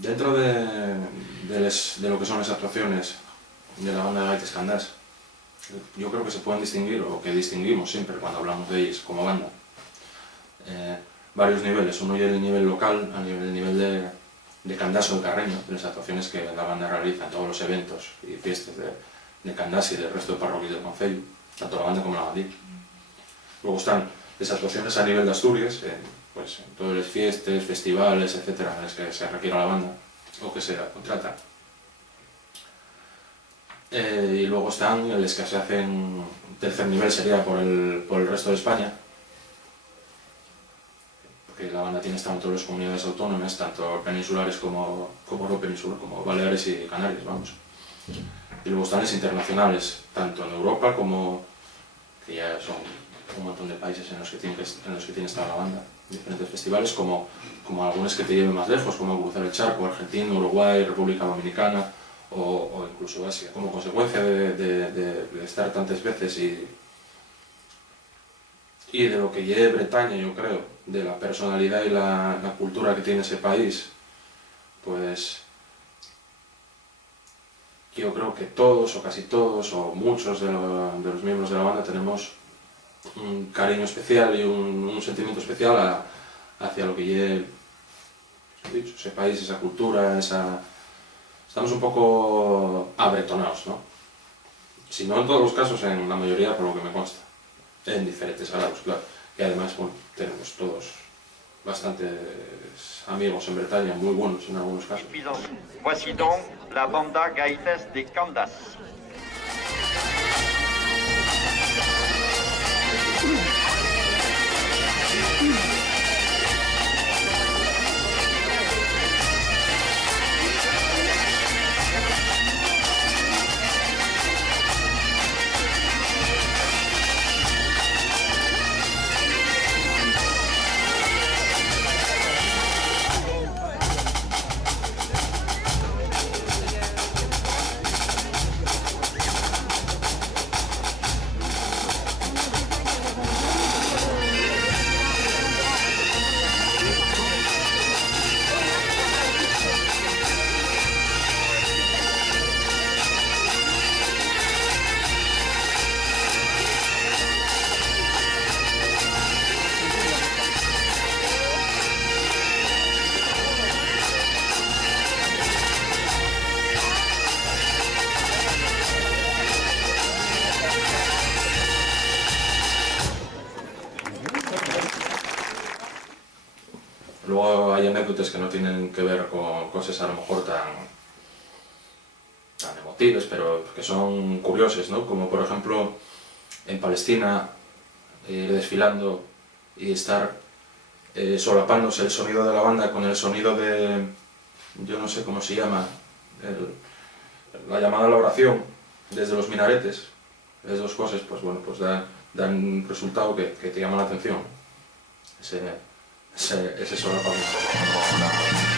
Dentro de lo que son las actuaciones de la banda de Gaites Candás, yo creo que se pueden distinguir, o que distinguimos siempre cuando hablamos de ellas como banda, varios niveles. Uno es el nivel local, el nivel de Candás o de Carreño, de las actuaciones que la banda realiza en todos los eventos y fiestas de Candás y del resto de parroquias del concello, tanto la banda como la bandilla. Luego están las actuaciones a nivel de Asturias, pues, en todas las fiestas, festivales, etcétera, en las que se requiera la banda o que se contrata. Y luego están las que se hacen, tercer nivel sería por el resto de España, porque la banda tiene estado en todas las comunidades autónomas, tanto peninsulares como no peninsulares, como Baleares y Canarias, vamos. Y luego están las internacionales, tanto en Europa como, que ya son un montón de países en los que tiene estado la banda, diferentes festivales, como algunos que te lleven más lejos, como cruzar el charco, Argentina, Uruguay, República Dominicana, o incluso Asia, como consecuencia de estar tantas veces y de lo que lleve Bretaña, yo creo, de la personalidad y la cultura que tiene ese país, pues yo creo que todos, o casi todos, o muchos de los miembros de la banda tenemos un cariño especial y un sentimiento especial hacia lo que lleve ese país, esa cultura, estamos un poco abretonados, ¿no? Si no en todos los casos, en la mayoría, por lo que me consta, en diferentes grados, claro. Y además, bueno, tenemos todos bastantes amigos en Bretaña, muy buenos en algunos casos. Voici donc la banda Gaites de Candás. Luego hay anécdotas que no tienen que ver con cosas a lo mejor tan emotivas, pero que son curiosas, ¿no? Como por ejemplo en Palestina, ir desfilando y estar solapándose el sonido de la banda con el sonido de, yo no sé cómo se llama, la llamada a la oración desde los minaretes. Esas dos cosas, pues bueno, pues dan un resultado que te llama la atención. Ese solapamiento.